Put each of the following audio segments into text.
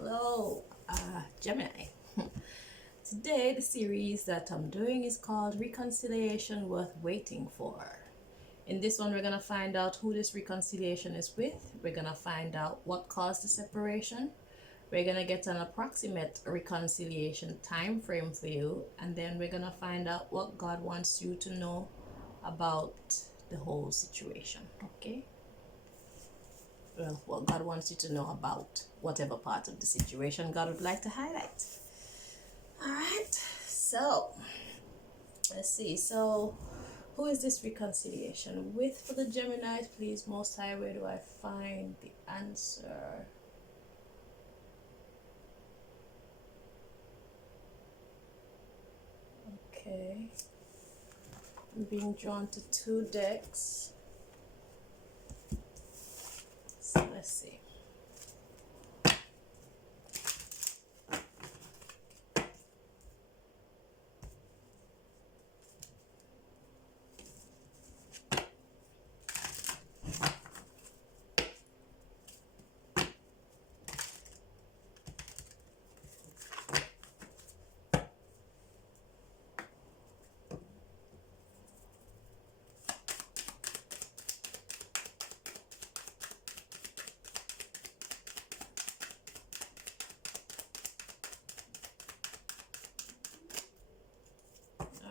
Hello, Gemini. Today, the series that I'm doing is called Reconciliation Worth Waiting For. In this one, we're going to find out who this reconciliation is with. We're going to find out what caused the separation. We're going to get an approximate reconciliation time frame for you. And then we're going to find out what God wants you to know about the whole situation. Okay? Well, what God wants you to know about whatever part of the situation God would like to highlight. All right, so let's see. So, who is this reconciliation with for the Gemini? Please, Most High, where do I find the answer? Okay, I'm being drawn to two decks. So, let's see.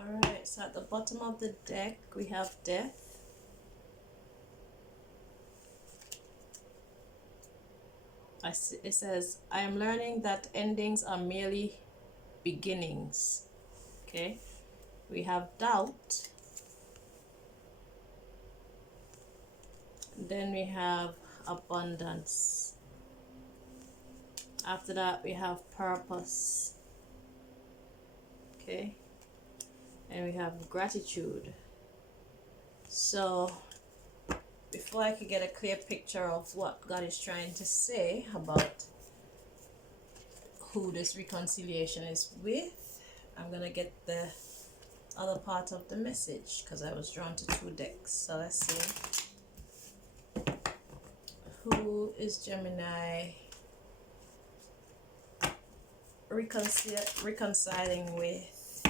Alright, so at the bottom of the deck we have Death. It says, I am learning that endings are merely beginnings. Okay, we have Doubt. Then we have Abundance. After that we have Purpose. Okay, and we have Gratitude. So before I could get a clear picture of what God is trying to say about who this reconciliation is with, I'm gonna get the other part of the message because I was drawn to two decks. So let's see. Who is Gemini reconciling with,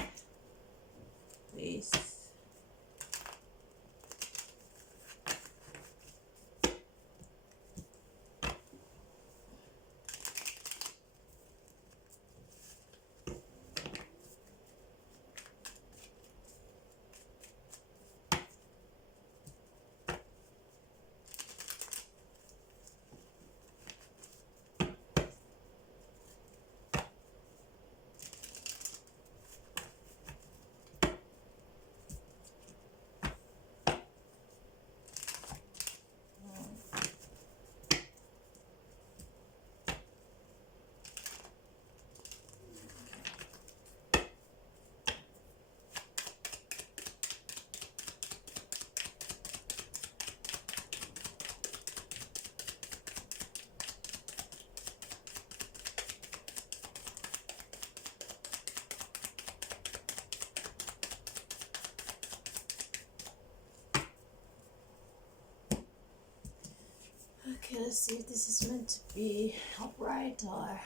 please? Okay, let's see if this is meant to be upright or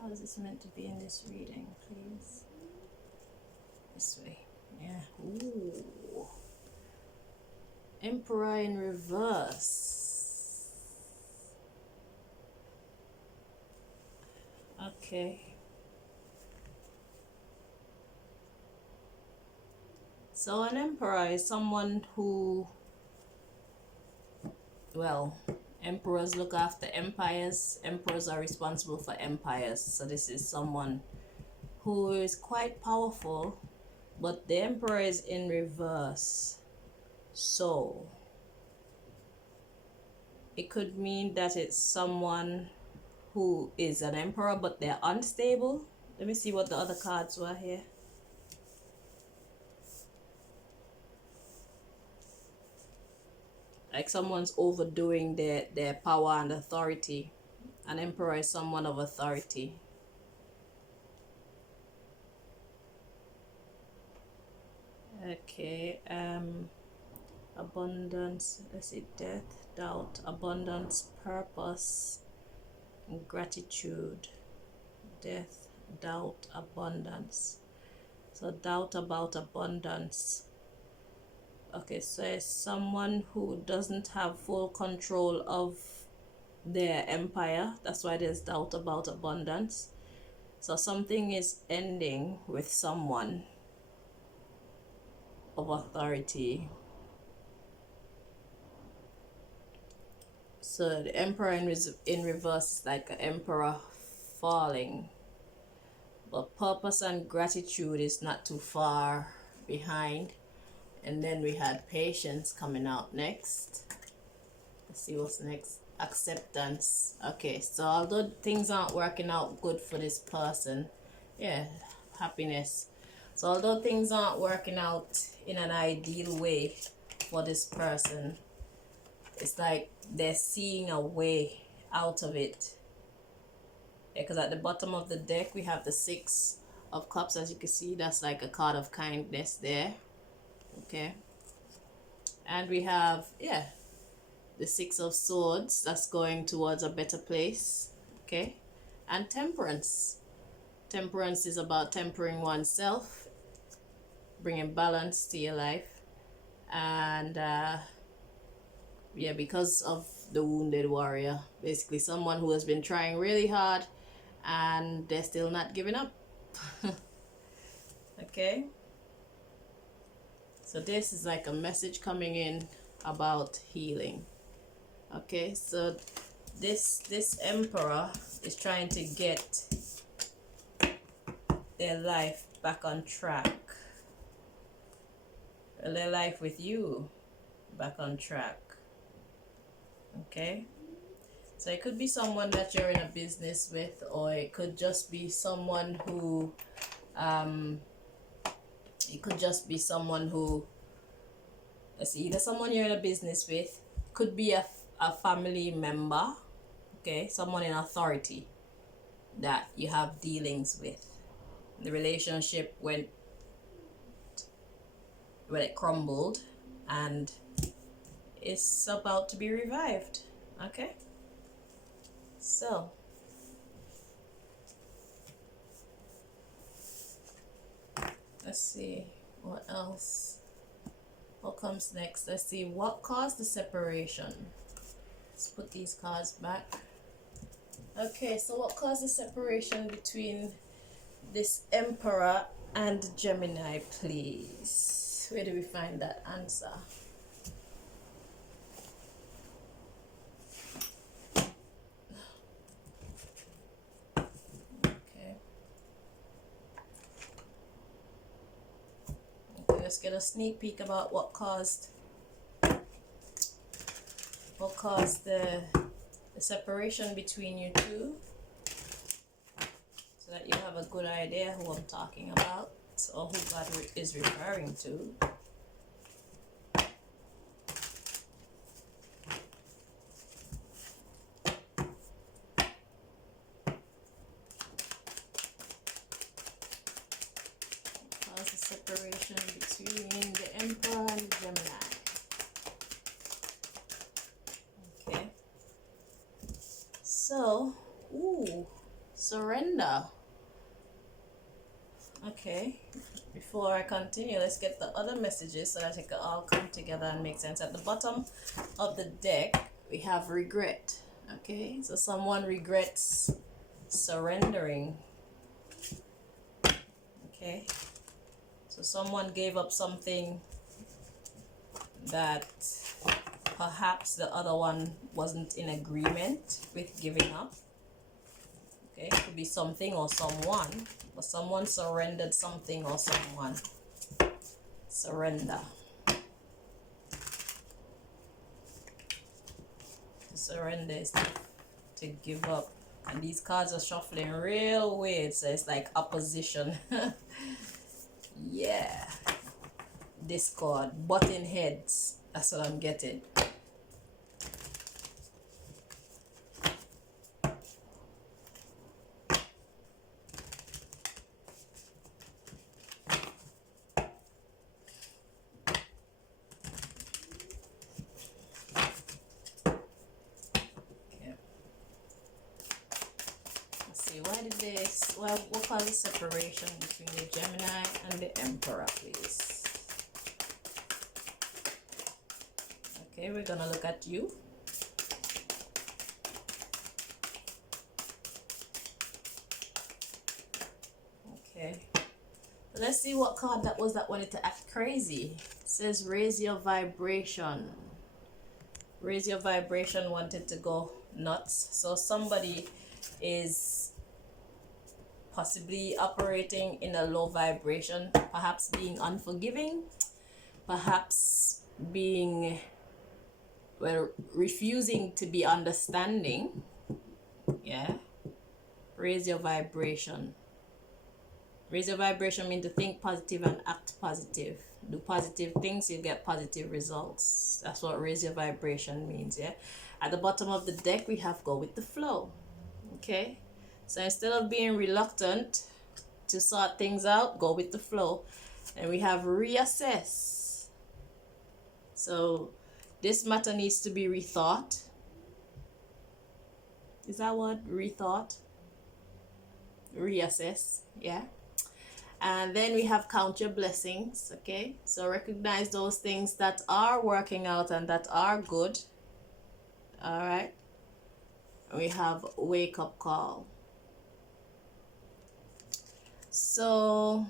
how is this meant to be in this reading, please? This way. Yeah. Ooh. Emperor in reverse. Okay. So an emperor is someone who, well, emperors look after empires. Emperors are responsible for empires. So this is someone who is quite powerful, but the emperor is in reverse. So it could mean that it's someone who is an emperor, but they're unstable. Let me see what the other cards were here. Like someone's overdoing their power and authority. An emperor is someone of authority. Okay, abundance, let's see, Death, Doubt, Abundance, Purpose. gratitude, death, doubt, abundance. So doubt about abundance. Okay, so it's someone who doesn't have full control of their empire. That's why there's doubt about abundance. So something is ending with someone of authority. So the emperor in reverse is like an emperor falling. But purpose and gratitude is not too far behind. And then we had patience coming out next. Let's see what's next. Acceptance. Okay, so although things aren't working out good for this person, yeah, happiness. So although things aren't working out in an ideal way for this person, it's like they're seeing a way out of it. Because at the bottom of the deck we have the Six of Cups. As you can see, that's like a card of kindness there. Okay, and we have, yeah, the Six of Swords. That's going towards a better place. Okay, and Temperance. Temperance is about tempering oneself, bringing balance to your life. And yeah, because of the Wounded Warrior, basically someone who has been trying really hard and they're still not giving up. Okay, so this is like a message coming in about healing. Okay, so this emperor is trying to get their life back on track, their life with you back on track. Okay, so it could be someone that you're in a business with, or it could just be someone who let's see, either someone you're in a business with, could be a family member, okay, someone in authority that you have dealings with. The relationship when it crumbled and it's about to be revived. Okay, so let's see what else, what comes next. Let's see what caused the separation. Let's put these cards back. Okay, so what caused the separation between this emperor and Gemini, please? Where do we find that answer? Okay, let's get a sneak peek about what caused the separation between you two, so that you have a good idea who I'm talking about or who God is referring to. Cause the separation between the Emperor and the Gemini. Okay. So, surrender. Okay, before I continue, let's get the other messages so that it can all come together and make sense. At the bottom of the deck, we have regret. Okay, so someone regrets surrendering. Okay, so someone gave up something that perhaps the other one wasn't in agreement with giving up. Okay, it could be something or someone, but someone surrendered something or someone. Surrender. To surrender is to give up. And these cards are shuffling real weird, so it's like opposition. Yeah. Discord, butting heads. That's what I'm getting. see. Why did this? Well, what caused the separation between the Gemini and the Emperor, please? Okay, we're gonna look at you. Okay. Let's see what card that was that wanted to act crazy. It says raise your vibration. Raise your vibration wanted to go nuts. So somebody is possibly operating in a low vibration, perhaps being unforgiving, perhaps being, well, refusing to be understanding. Yeah. Raise your vibration. Raise your vibration means to think positive and act positive. Do positive things, you get positive results. That's what raise your vibration means, yeah? At the bottom of the deck, we have go with the flow, okay? So instead of being reluctant to sort things out, go with the flow. And we have reassess. So this matter needs to be rethought. Is that what? Rethought? Reassess, yeah? And then we have count your blessings, okay? So recognize those things that are working out and that are good. All right. We have wake up call. So,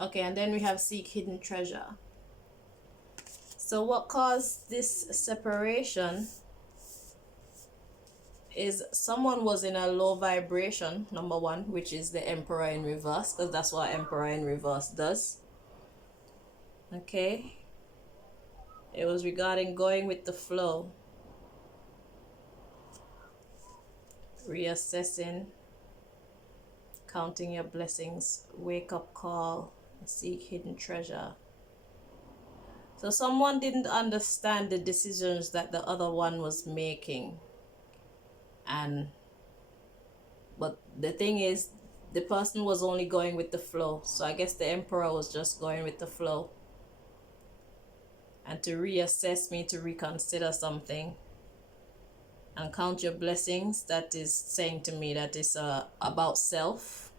okay, and then we have seek hidden treasure. So what caused this separation is someone was in a low vibration, number one, which is the Emperor in reverse, because that's what Emperor in reverse does. Okay. It was regarding going with the flow, reassessing, counting your blessings, wake up call, seek hidden treasure. So someone didn't understand the decisions that the other one was making. But the thing is, the person was only going with the flow. So I guess the Emperor was just going with the flow. And to reassess me, to reconsider something. And count your blessings, that is saying to me that is about self.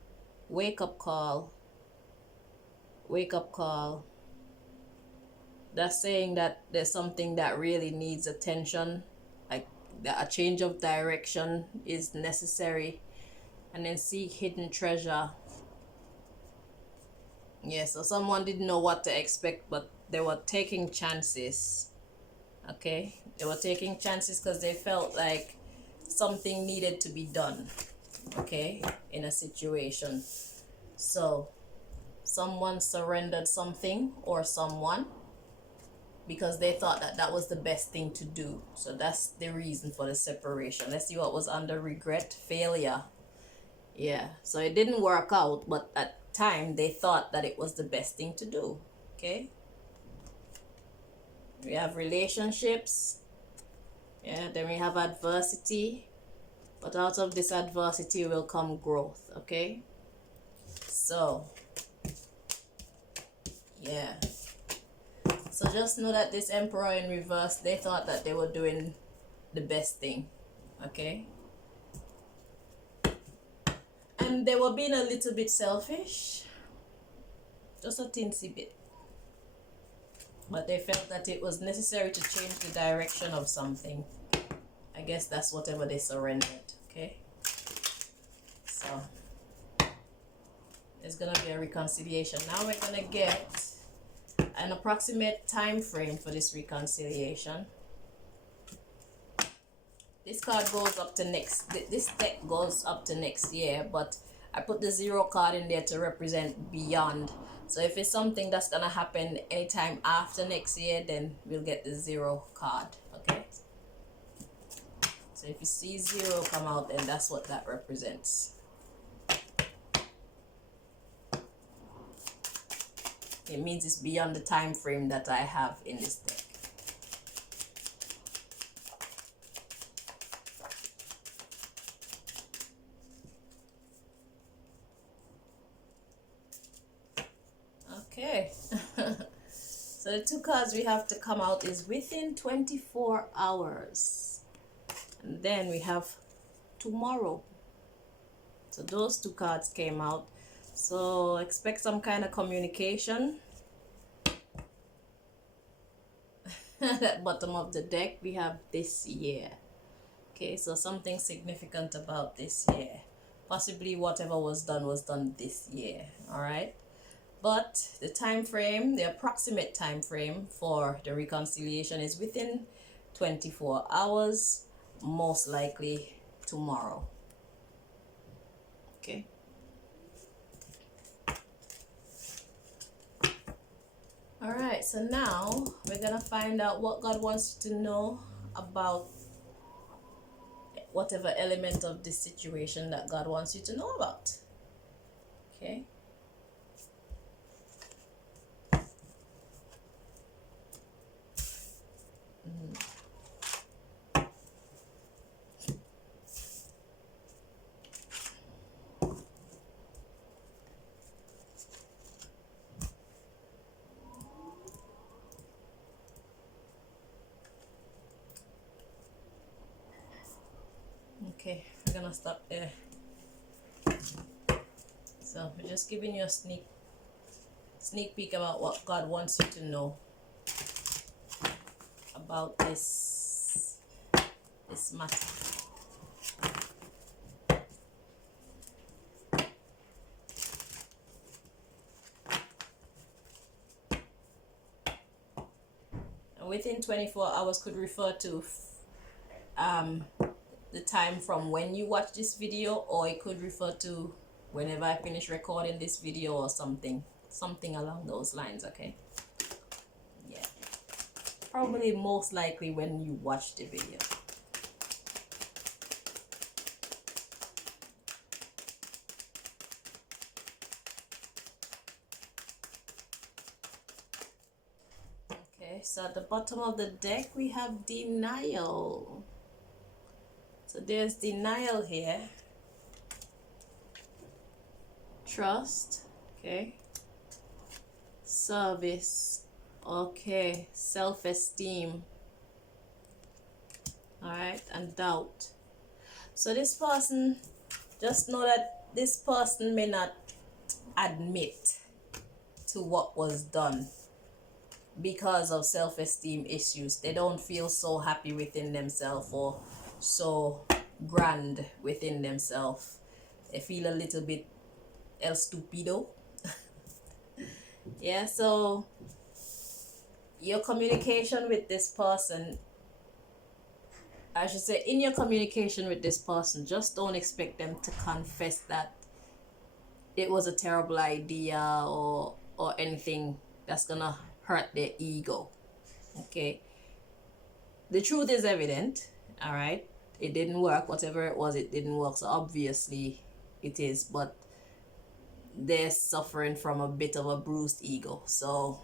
Wake up call. Wake up call. That's saying that there's something that really needs attention. Like that a change of direction is necessary. And then seek hidden treasure. Yeah, so someone didn't know what to expect, but they were taking chances. Okay, they were taking chances because they felt like something needed to be done, okay, in a situation. So someone surrendered something or someone because they thought that that was the best thing to do. So that's the reason for the separation. Let's see what was under regret. Failure. Yeah, so it didn't work out, but at the time they thought that it was the best thing to do. Okay, we have relationships. Yeah, then we have adversity, but out of this adversity will come growth. Okay, so yeah, so just know that this Emperor in reverse, they thought that they were doing the best thing. Okay, and they were being a little bit selfish, just a teensy bit, but they felt that it was necessary to change the direction of something. I guess that's whatever they surrendered. Okay, so there's gonna be a reconciliation. Now we're gonna get an approximate time frame for this reconciliation. This card goes up to this deck goes up to next year, but I put the 0 card in there to represent beyond. So if it's something that's gonna happen anytime after next year, then we'll get the 0 card. Okay, so if you see 0 come out, then that's what that represents. It means it's beyond the time frame that I have in this deck. Okay. So the 2 cards we have to come out is within 24 hours. And then we have tomorrow. So those two cards came out. So expect some kind of communication. At bottom of the deck, we have this year. Okay, so something significant about this year. Possibly whatever was done this year. All right. But the time frame, the approximate time frame for the reconciliation is within 24 hours, most likely tomorrow. Okay. All right, so now we're gonna find out what God wants you to know about whatever element of this situation that God wants you to know about. Okay. Okay, we're gonna stop there. So we're just giving you a sneak peek about what God wants you to know about this matter. And within 24 hours could refer to the time from when you watch this video, or it could refer to whenever I finish recording this video or something along those lines. Okay, yeah, probably most likely when you watch the video. Okay, so at the bottom of the deck we have denial. So there's denial here. Trust, okay. Service, okay. Self-esteem, all right, and doubt. So this person, just know that this person may not admit to what was done because of self-esteem issues. They don't feel so happy within themselves or so grand within themselves. They feel a little bit el stupido. Yeah, so your communication with this person, I should say, in your communication with this person, just don't expect them to confess that it was a terrible idea or anything that's gonna hurt their ego. Okay, the truth is evident. All right, it didn't work. Whatever it was, it didn't work. So obviously it is, but they're suffering from a bit of a bruised ego. So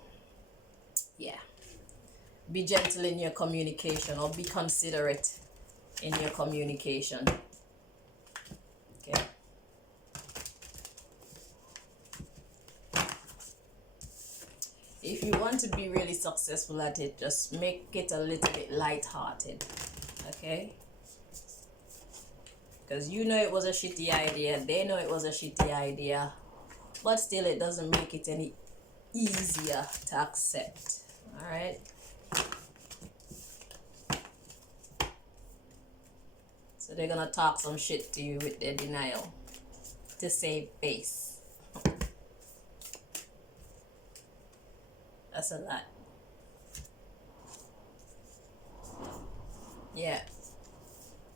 yeah, be gentle in your communication, or be considerate in your communication. Okay. If you want to be really successful at it, just make it a little bit light-hearted. Okay, because you know it was a shitty idea, they know it was a shitty idea, but still it doesn't make it any easier to accept. All right, so they're gonna talk some shit to you with their denial to save face. That's a lot. Yeah,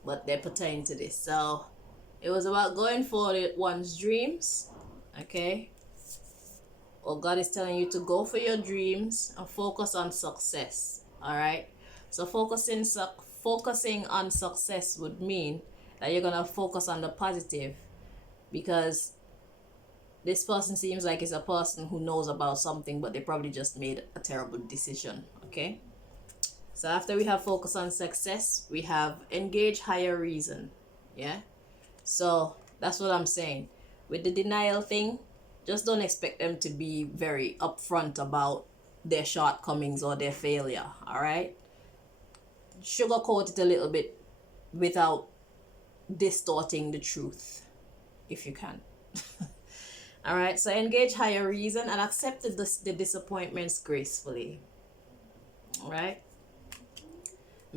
but they pertain to this. So it was about going for one's dreams. Okay, or God is telling you to go for your dreams and focus on success. All right, so focusing on success would mean that you're gonna focus on the positive, because this person seems like it's a person who knows about something, but they probably just made a terrible decision. Okay, so after we have focus on success, we have engage higher reason. Yeah, so that's what I'm saying with the denial thing. Just don't expect them to be very upfront about their shortcomings or their failure. All right, sugarcoat it a little bit without distorting the truth. if you can. All right, so engage higher reason and accept the disappointments gracefully. All right,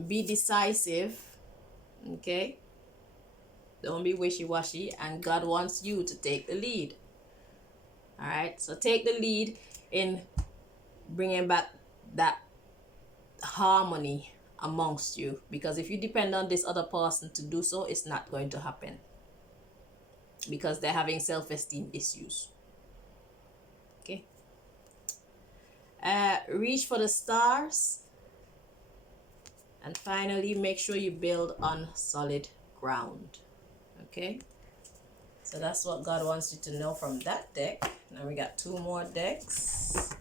be decisive. Okay, don't be wishy-washy, and God wants you to take the lead. All right, so take the lead in bringing back that harmony amongst you, because if you depend on this other person to do so, it's not going to happen, because they're having self-esteem issues. Okay, reach for the stars, and finally make sure you build on solid ground. Okay, so that's what God wants you to know from that deck. Now we got 2 more decks.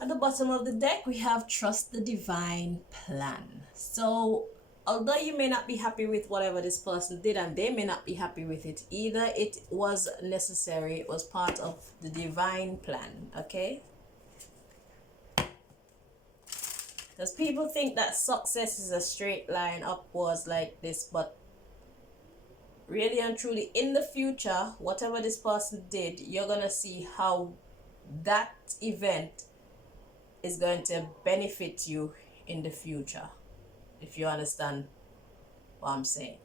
At the bottom of the deck, we have trust the divine plan. So although you may not be happy with whatever this person did, and they may not be happy with it either, it was necessary, it was part of the divine plan. Okay, because people think that success is a straight line upwards like this, but really and truly, in the future, whatever this person did, you're gonna see how that event is going to benefit you in the future, if you understand what I'm saying.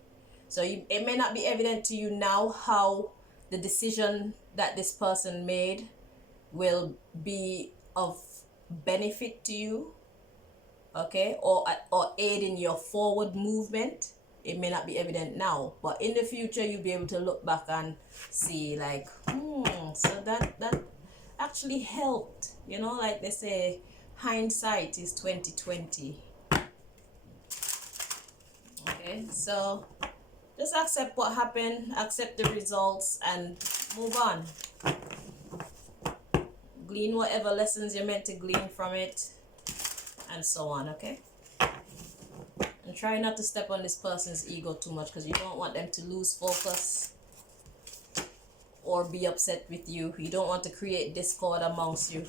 So it may not be evident to you now how the decision that this person made will be of benefit to you, okay, or aid in your forward movement. It may not be evident now, but in the future you'll be able to look back and see like, so that actually helped, you know, like they say, hindsight is 2020. Okay, so just accept what happened, accept the results, and move on. Glean whatever lessons you're meant to glean from it, and so on. Okay, and try not to step on this person's ego too much, because you don't want them to lose focus or be upset with you. You don't want to create discord amongst you.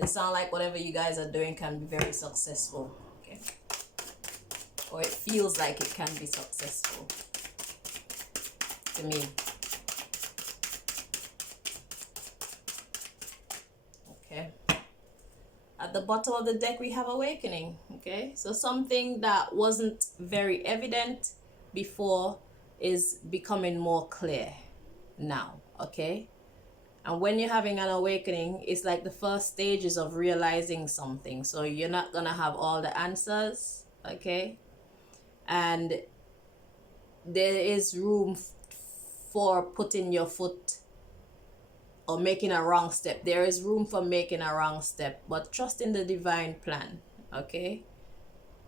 It sounds like whatever you guys are doing can be very successful, okay? Or it feels like it can be successful to me. Okay. At the bottom of the deck, we have awakening, okay? So something that wasn't very evident before is becoming more clear now, okay? And when you're having an awakening, it's like the first stages of realizing something. So you're not gonna have all the answers, okay? And there is room for putting your foot or making a wrong step. There is room for making a wrong step, but trust in the divine plan, okay?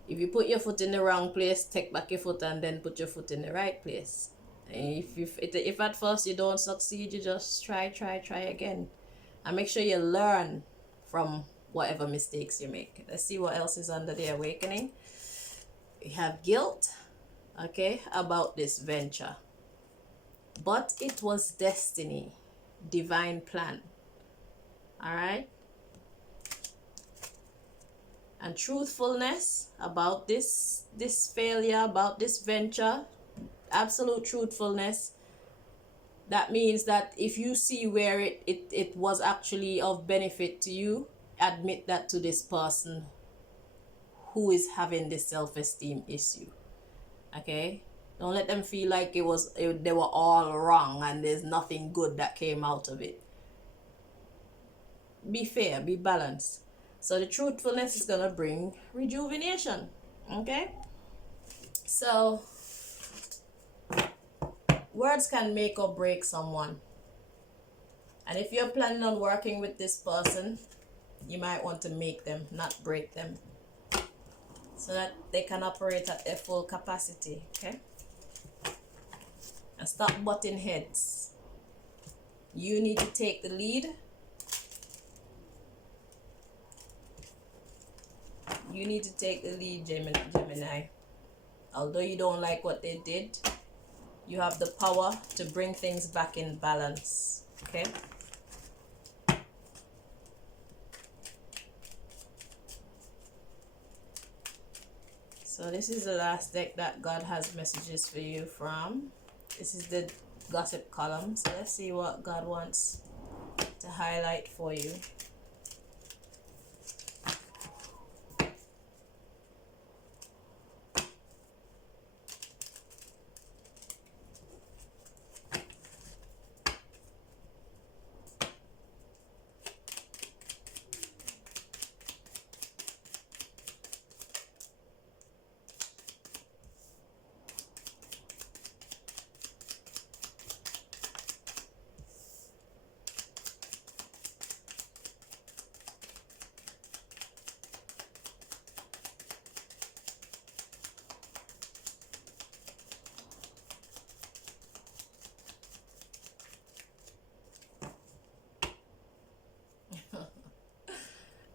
If you put your foot in the wrong place, take back your foot and then put your foot in the right place. And if at first you don't succeed, you just try again, and make sure you learn from whatever mistakes you make. Let's see what else is under the awakening. We have guilt, okay, about this venture, but it was destiny, divine plan. All right, and truthfulness about this failure, about this venture. Absolute truthfulness. That means that if you see where it was actually of benefit to you, admit that to this person who is having this self-esteem issue. Okay, don't let them feel like they were all wrong and there's nothing good that came out of it. Be fair, be balanced. So the truthfulness is gonna bring rejuvenation. Okay, so words can make or break someone. And if you're planning on working with this person, you might want to make them, not break them, so that they can operate at their full capacity, okay? And stop butting heads. You need to take the lead. You need to take the lead, Gemini. Although you don't like what they did, you have the power to bring things back in balance, okay? So this is the last deck that God has messages for you from. This is the gossip column. So let's see what God wants to highlight for you.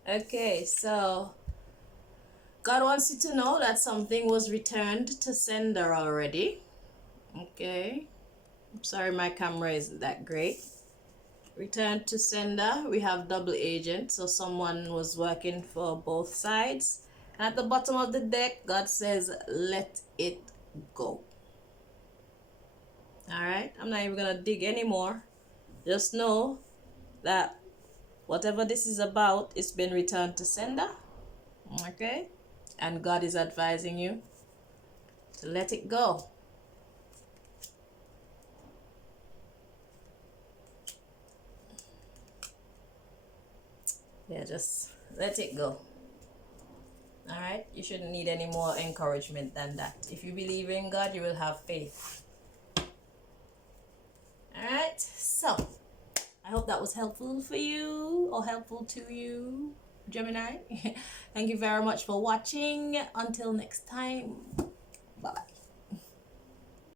Okay, so God wants you to know that something was returned to sender already. Okay. I'm sorry my camera isn't that great. Return to sender. We have double agent, so someone was working for both sides. And at the bottom of the deck, God says, let it go. Alright, I'm not even going to dig anymore. Just know that whatever this is about, it's been returned to sender. Okay? And God is advising you to let it go. Yeah, just let it go. Alright? You shouldn't need any more encouragement than that. If you believe in God, you will have faith. Alright? So, I hope that was helpful for you or helpful to you, Gemini. Thank you very much for watching. Until next time, bye-bye.